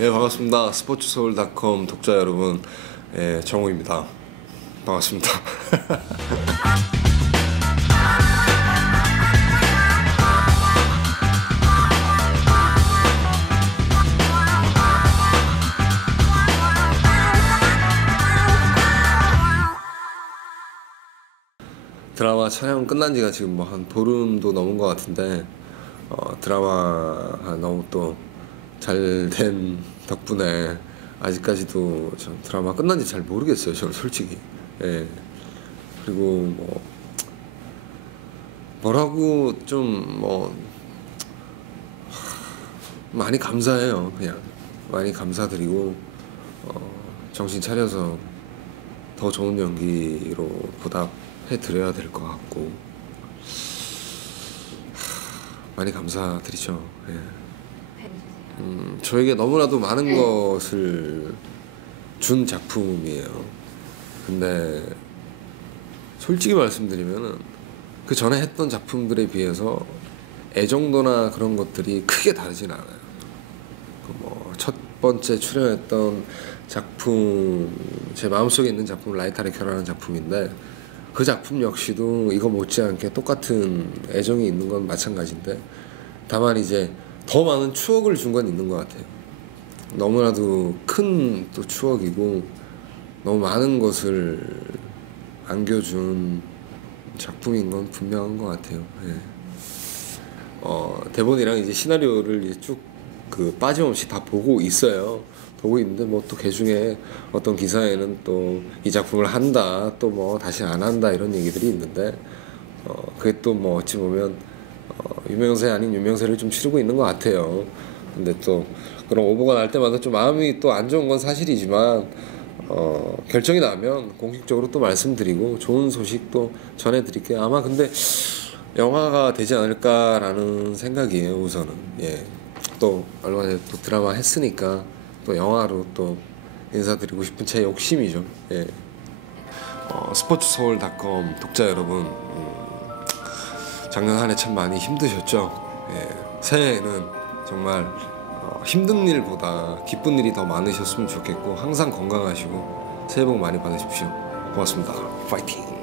예, 반갑습니다. 스포츠서울닷컴 독자 여러분, 예, 정우입니다. 반갑습니다. 드라마 촬영 끝난 지가 지금 뭐 한 보름도 넘은 것 같은데 어, 드라마가 너무 또 잘 된 덕분에 아직까지도 저 드라마 끝난 지 잘 모르겠어요 저는 솔직히 예 그리고 뭐 뭐라고 좀 뭐 많이 감사해요 그냥 많이 감사드리고 어, 정신 차려서 더 좋은 연기로 보답해 드려야 될 것 같고 하, 많이 감사드리죠. 예. 음, 저에게 너무나도 많은 것을 준 작품이에요. 근데 솔직히 말씀드리면은 그 전에 했던 작품들에 비해서 애정도나 그런 것들이 크게 다르진 않아요. 뭐첫 번째 출연했던 작품 제 마음속에 있는 작품 라이타를 결혼하는 작품인데 그 작품 역시도 이거 못지않게 똑같은 애정이 있는 건 마찬가지인데 다만 이제 더 많은 추억을 준 건 있는 것 같아요. 너무나도 큰 또 추억이고 너무 많은 것을 안겨준 작품인 건 분명한 것 같아요. 예. 어, 대본이랑 이제 시나리오를 이제 쭉그 빠짐없이 다 보고 있어요. 보고 있는데 뭐또그 중에 어떤 기사에는 또 이 작품을 한다 또 뭐 다시 안 한다 이런 얘기들이 있는데 어, 그게 또 뭐 어찌 보면 어, 유명세 아닌 유명세를 좀 치르고 있는 것 같아요. 근데 또 그런 오보가 날 때마다 좀 마음이 또 안 좋은 건 사실이지만 어, 결정이 나면 공식적으로 또 말씀드리고 좋은 소식도 전해드릴게요. 아마 근데 영화가 되지 않을까라는 생각이에요. 우선은 예. 또 얼마 전에 또 드라마 했으니까 또 영화로 또 인사드리고 싶은 제 욕심이죠. 예. 어, 스포츠서울닷컴 독자 여러분 음, 작년 한 해 참 많이 힘드셨죠. 예. 새해에는 정말 어, 힘든 일보다 기쁜 일이 더 많으셨으면 좋겠고 항상 건강하시고 새해 복 많이 받으십시오. 고맙습니다. 파이팅.